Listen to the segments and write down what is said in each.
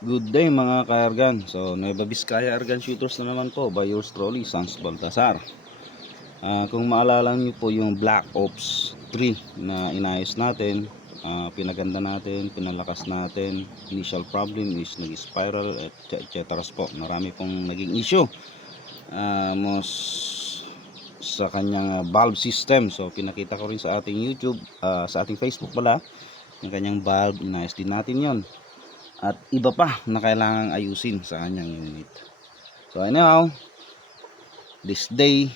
Good day mga ka-argan. So, Nueva Vizcaya Argan Shooters na naman po by yours truly, Sans Baltasar. Kung maalala niyo po yung Black Ops 3 na inayos natin, pinaganda natin, pinalakas natin, initial problem is nag-spiral, etc. po. Marami pong naging issue. Most sa kanyang valve system. So, pinakita ko rin sa ating YouTube, sa ating Facebook pala, yung kanyang valve, inayos din natin yon. At iba pa na kailangang ayusin sa kanyang unit. So anyhow, this day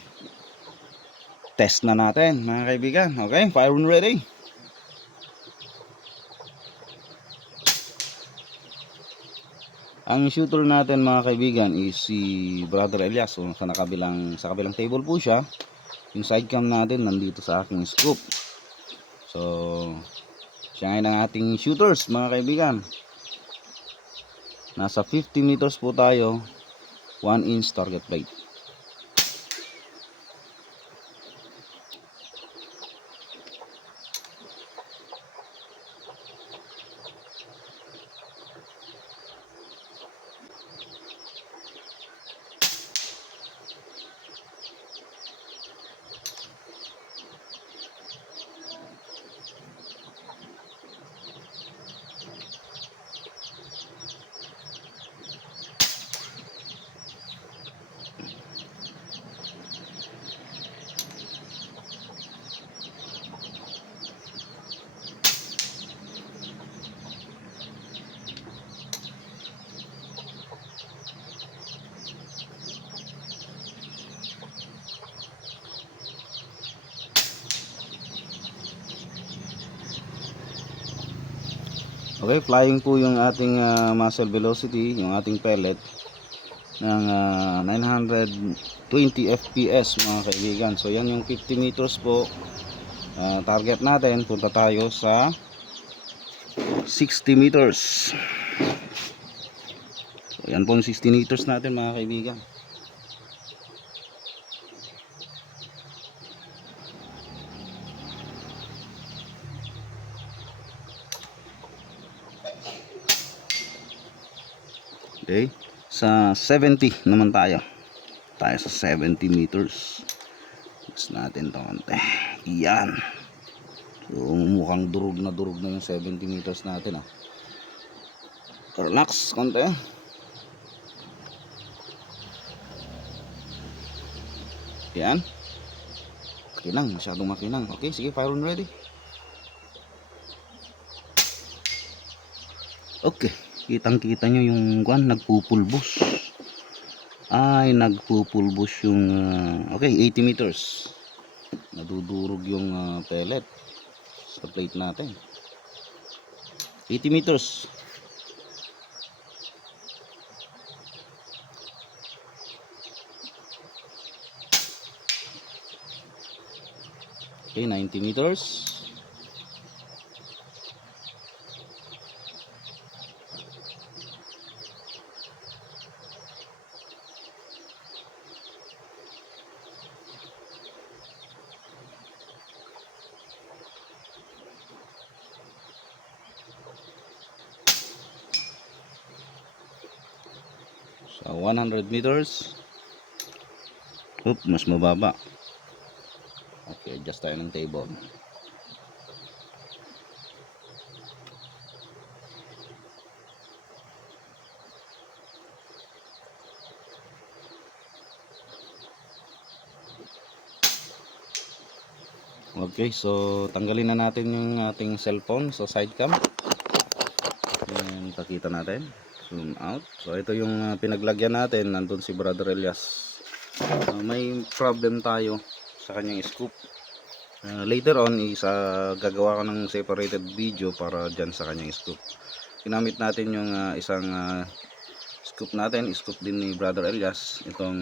test na natin mga kaibigan. Okay, fire when ready. Ang shooter natin mga kaibigan is si Brother Elias. So, sa kabilang table po siya. Yung side cam natin nandito sa aking scoop. So siya ngayon ang ating shooters mga kaibigan. Nasa 50 meters po tayo, 1 inch target plate. Okay, flying po yung ating muzzle velocity, yung ating pellet ng 920 fps mga kaibigan. So yan yung 50 meters po. Target natin, punta tayo sa 60 meters. So yan po yung 60 meters natin mga kaibigan. Okay, sa 70 naman tayo sa 70 meters. Mas natin ito konti. Yan. So mukhang durog na yung 70 meters natin. Relax konti. Yan. Makinang, masyadong makinang. Okay, sige, fire on ready. Okay, kitang-kita nyo yung nagpupulbos. Ay, nagpupulbos yung okay, 80 meters. Nadudurog yung pellet sa plate natin. 80 meters. Okay, 90 meters. So 100 meters. Mas mababa. Okay, adjust tayo ng table. Okay, so tanggalin na natin yung ating cellphone sa side cam. Yan, pakita natin. Zoom out. So ito yung pinaglagyan natin. Nandun si Brother Elias. May problem tayo sa kanyang scoop. Later on is gagawa ko ng separated video para dyan sa kanyang scoop. Ginamit natin yung isang scoop natin. Scoop din ni Brother Elias. Itong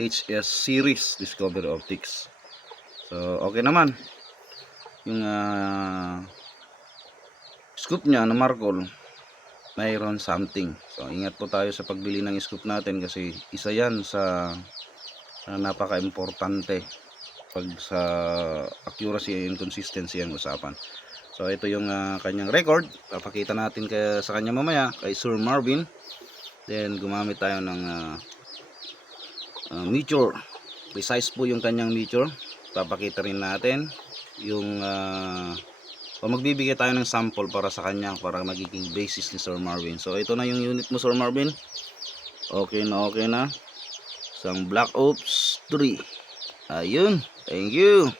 HS series Discovery Optics. So okay naman yung scoop niya na Markol, mayroon something. So ingat po tayo sa pagbili ng scoop natin kasi isa yan sa napaka-importante pag sa accuracy and consistency ang usapan. So ito yung kanyang record. Papakita natin sa kanya mamaya kay Sir Marvin. Then gumamit tayo ng meteor. Precise po yung kanyang meteor. Papakita rin natin yung magbibigay tayo ng sample para sa kanya para magiging basis ni Sir Marvin. So ito na yung unit mo, Sir Marvin. Okay na. Isang Black Ops 3. Ayun. Thank you.